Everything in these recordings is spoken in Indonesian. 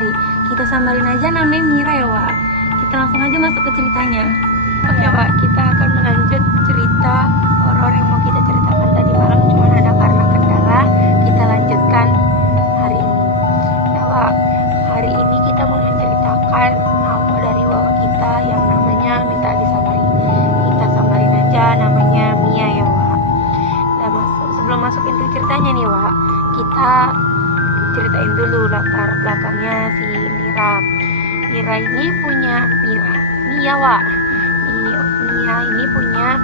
samari. Kita samarin aja namanya Mira ya Wak. Kita langsung aja masuk ke ceritanya. Oke Wak, kita akan melanjut cerita horor yang mau kita ceritakan tadi malam. Cuman ada karena kendala, kita lanjutkan hari ini. Nah Wak, hari ini kita mau menceritakan nama dari Wak kita yang namanya minta disamari. Kita samarin aja namanya Mia ya Wak. Nah, sebelum masuk into ceritanya nih Wak, kita ceritain dulu latar belakangnya si Mira. Mira ini punya Mia Wak. Mia ini punya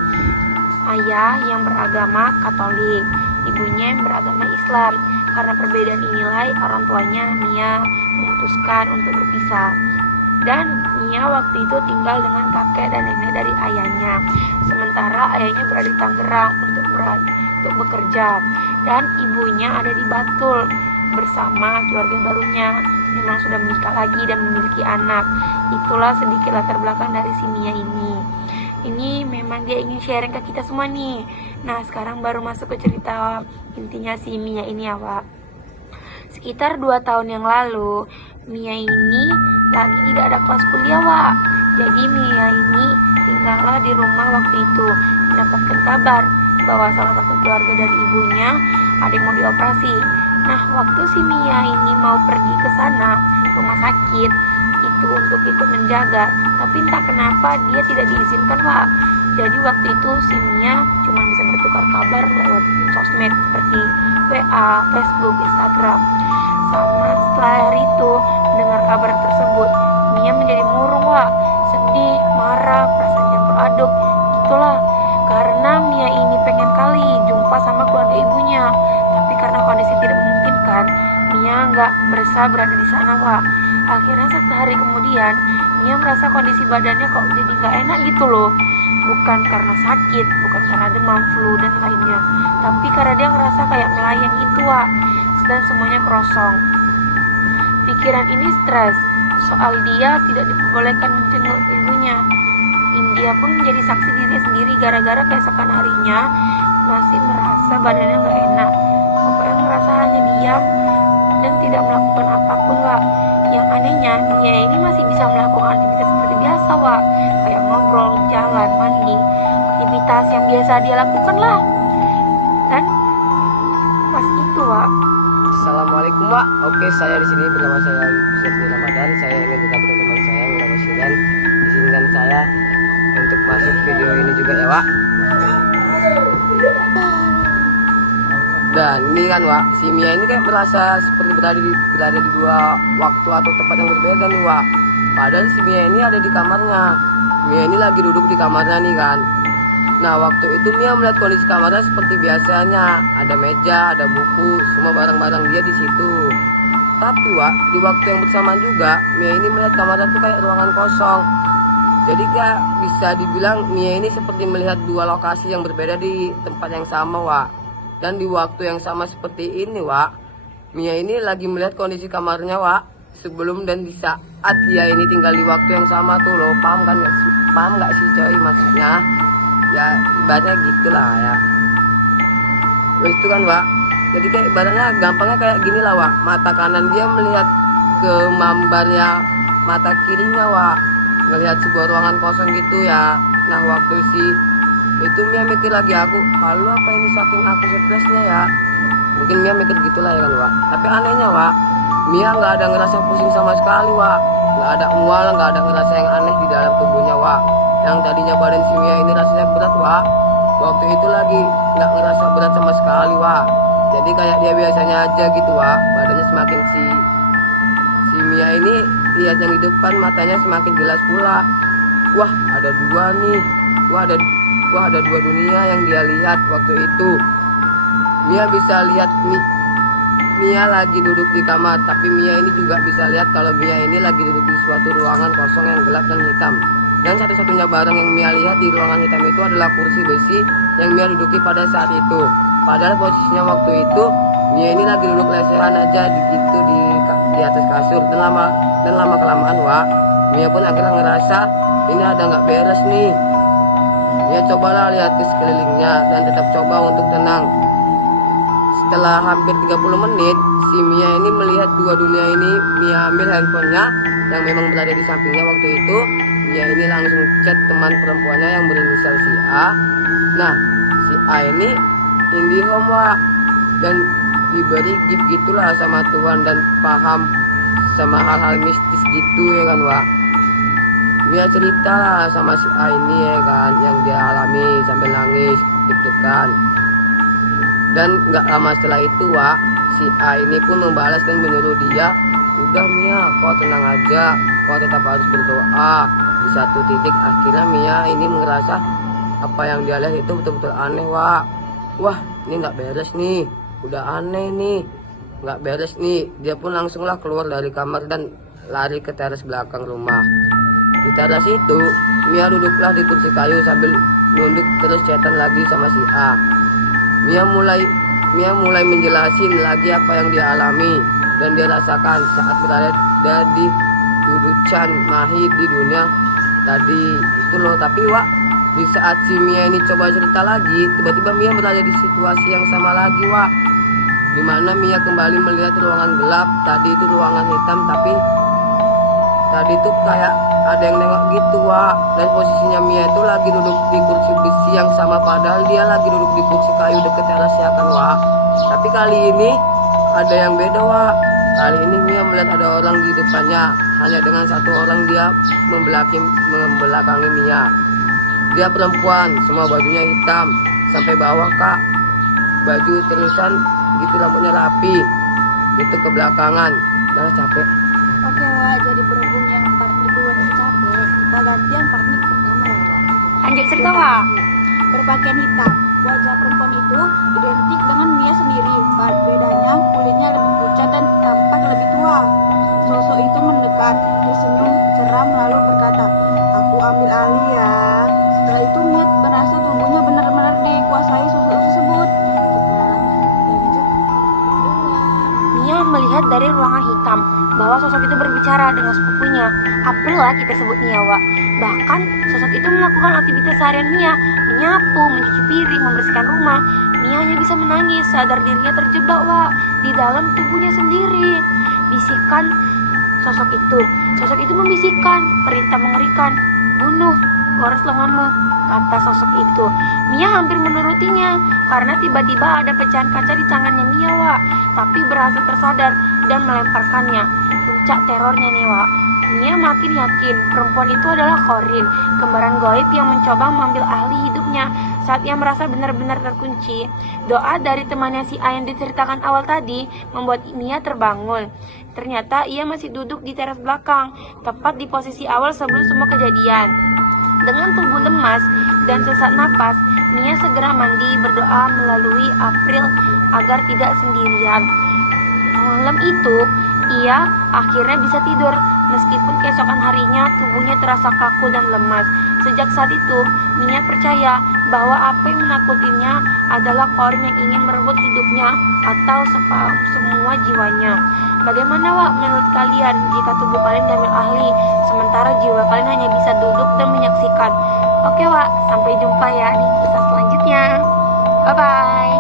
ayah yang beragama Katolik, ibunya yang beragama Islam. Karena perbedaan nilai, orang tuanya Mia memutuskan untuk berpisah. Dan Mia waktu itu tinggal dengan kakek dan nenek dari ayahnya. Sementara ayahnya berada di Tangerang untuk bekerja. Dan ibunya ada di Batul bersama keluarga barunya. Memang sudah menikah lagi dan memiliki anak. Itulah sedikit latar belakang dari si Mia ini. Ini memang dia ingin sharing ke kita semua nih. Nah sekarang baru masuk ke cerita intinya si Mia ini ya Wak. Sekitar 2 tahun yang lalu, Mia ini lagi tidak ada kelas kuliah Wak. Jadi Mia ini tinggallah di rumah waktu itu. Mendapatkan kabar bahwa salah satu keluarga dari ibunya ada yang mau dioperasi. Nah waktu si Mia ini mau pergi ke sana, rumah sakit itu untuk ikut menjaga, tapi entah kenapa dia tidak diizinkan Wak. Jadi waktu itu si Mia cuma bisa bertukar kabar lewat sosmed seperti WA, Facebook, Instagram. Sama setelah hari itu mendengar kabar tersebut, Mia menjadi murung Wak, sedih, marah, perasaan campur aduk gitulah. Karena Mia ini pengen kali jumpa sama keluarga ibunya, tapi karena kondisi tidak memungkinkan, Mia nggak berusaha berada di sana Wak. Akhirnya 1 hari kemudian, Mia merasa kondisi badannya kok jadi nggak enak gitu loh. Bukan karena sakit, bukan karena demam, flu dan lainnya, tapi karena dia ngerasa kayak melayang gitu Wak, dan semuanya kerosong. Pikiran ini stres soal dia tidak diperbolehkan menjenguk ibunya. India pun menjadi saksi diri sendiri gara-gara keesokan harinya masih merasa badannya nggak enak. Pokoknya ngerasa hanya diam dan tidak melakukan apapun Wak. Yang anehnya Mia ini masih bisa melakukan aktivitas seperti biasa Wak, kayak ngobrol, jalan, mandi, aktivitas yang biasa dia lakukan lah. Dan pas itu Wak, Assalamualaikum Wak. Oke, saya di sini bersama saya Yusuf Ramadan. Saya ingin mengatakan teman saya Mira Basyiran. Izinkan saya untuk masuk video ini juga ya Wak. Dan ini kan Wak, si Mia ini kayak merasa seperti berada di 2 waktu atau tempat yang berbeda nih Wak. Padahal si Mia ini ada di kamarnya. Mia ini lagi duduk di kamarnya nih kan. Nah waktu itu Mia melihat kondisi kamarnya seperti biasanya, ada meja, ada buku, semua barang-barang dia di situ. Tapi Wak, di waktu yang bersamaan juga Mia ini melihat kamarnya tuh kayak ruangan kosong. Jadi kayak bisa dibilang Mia ini seperti melihat 2 lokasi yang berbeda di tempat yang sama Wak. Dan di waktu yang sama seperti ini Wak, Mia ini lagi melihat kondisi kamarnya Wak, sebelum dan di saat dia ini tinggal di waktu yang sama tuh loh. Paham kan gak sih? Paham gak sih coy maksudnya? Ya ibaratnya gitulah ya. Terus itu kan Wak, jadi kayak ibaratnya gampangnya kayak gini lah Wak. Mata kanan dia melihat ke mambarnya mata kirinya Wak, melihat sebuah ruangan kosong gitu ya. Nah waktu itu Mia mikir lagi, aku lalu apa ini saking aku stresnya ya. Mungkin Mia mikir gitulah ya kan Wak. Tapi anehnya Wak, Mia nggak ada ngerasa pusing sama sekali Wak, nggak ada mual, nggak ada ngerasa yang aneh di dalam tubuhnya Wak. Yang tadinya badan si Mia ini rasanya berat Wak, waktu itu lagi nggak ngerasa berat sama sekali Wak. Jadi kayak dia biasanya aja gitu Wak. Badannya semakin si Mia ini lihat yang di depan, matanya semakin jelas pula. Wah ada 2 nih, wah ada 2 dunia yang dia lihat waktu itu. Mia bisa lihat Mia lagi duduk di kamar, tapi Mia ini juga bisa lihat kalau Mia ini lagi duduk di suatu ruangan kosong yang gelap dan hitam. Dan satu-satunya barang yang Mia lihat di ruangan hitam itu adalah kursi besi yang Mia duduki pada saat itu. Padahal posisinya waktu itu Mia ini lagi duduk lesehan aja di atas kasur. Dan lama kelamaan Wak, Mia pun akhirnya ngerasa ini ada nggak beres nih. Mia cobalah lihat ke sekelilingnya dan tetap coba untuk tenang. setelah hampir 30 menit, si Mia ini melihat dua dunia ini. Mia ambil handphonenya yang memang berada di sampingnya waktu itu. Mia ini langsung chat teman perempuannya yang berinisial si A. Nah, si A ini IndiHome, Wak, dan diberi gift gitulah sama Tuhan dan paham sama hal-hal mistis gitu ya kan, Wak. Mia cerita lah sama si A ini ya kan, yang dia alami sambil nangis, deg-degan. Dan nggak lama setelah itu, Wak, si A ini pun membalas dan menyuruh dia, udah Mia, kau tenang aja, kau tetap harus berdoa. Di satu titik akhirnya Mia ini merasa apa yang dia lihat itu betul-betul aneh, Wak. Wah, ini nggak beres nih, udah aneh nih, nggak beres nih. Dia pun langsunglah keluar dari kamar dan lari ke teras belakang rumah. Di teras itu, Mia duduklah di kursi kayu sambil nunduk terus chatan lagi sama si A. Mia mulai menjelasin lagi apa yang dia alami dan dia rasakan saat berada di duducan mahir di dunia tadi itu loh. Tapi, Wak, di saat si Mia ini coba cerita lagi, tiba-tiba Mia berada di situasi yang sama lagi, Wak, dimana Mia kembali melihat ruangan gelap. Tadi itu ruangan hitam, tapi tadi tuh kayak ada yang nengok gitu, Wak. Dan posisinya Mia itu lagi duduk di kursi besi yang sama, padahal dia lagi duduk di kursi kayu deket terasnya kan, Wak. Tapi kali ini ada yang beda, Wak. Kali ini Mia melihat ada orang di depannya. Hanya dengan satu orang dia membelakangi Mia. Dia perempuan, semua bajunya hitam sampai bawah, Kak. Baju terusan gitu, rambutnya rapi. Itu ke belakangan. Udah capek. Oke, Wak, jadi berhubung yang part kedua ini capek, kita gantian part ini pertama ya, Wak. Lanjut cerita, Wak. Berpakaian hitam, wajah perempuan itu identik dengan Mia sendiri. Bedanya kulitnya lebih pucat dan tampak lebih tua. Sosok itu mendekat, tersenyum seram lalu berkata, "Aku ambil alih ya." Setelah itu Mia merasa tubuhnya benar-benar dikuasai sosok tersebut. Kita lanjut. Mia melihat dari ruangan hitam bahwa sosok itu berbicara dengan sepupunya. April lah kita sebut Mia, Wak. Bahkan sosok itu melakukan aktivitas seharian Mia, menyapu, mencuci piring, membersihkan rumah. Mia hanya bisa menangis, sadar dirinya terjebak, Wak, di dalam tubuhnya sendiri. Bisikan sosok itu. Sosok itu membisikkan, perintah mengerikan, bunuh, gores lenganmu, kata sosok itu. Mia hampir menurutinya karena tiba-tiba ada pecahan kaca di tangannya Mia, Wak, tapi berhasil tersadar dan melemparkannya. Puncak terornya nih, Wak. Mia makin yakin perempuan itu adalah Corin, kembaran gaib yang mencoba mengambil alih hidupnya saat ia merasa benar-benar terkunci. Doa dari temannya si A yang diceritakan awal tadi membuat Mia terbangun. Ternyata ia masih duduk di teras belakang, tepat di posisi awal sebelum semua kejadian. Dengan tubuh lemas dan sesak napas, Mia segera mandi, berdoa melalui April agar tidak sendirian. Malam itu, ia akhirnya bisa tidur, meskipun keesokan harinya tubuhnya terasa kaku dan lemas. Sejak saat itu, Mia percaya bahwa apa yang menakutinya adalah Corin yang ingin merebut hidupnya atau semua jiwanya. Bagaimana, Wak, menurut kalian jika tubuh kalian diambil ahli, sementara jiwa kalian hanya bisa duduk dan menyaksikan? Oke, Wak, sampai jumpa ya di kisah selanjutnya. Bye-bye.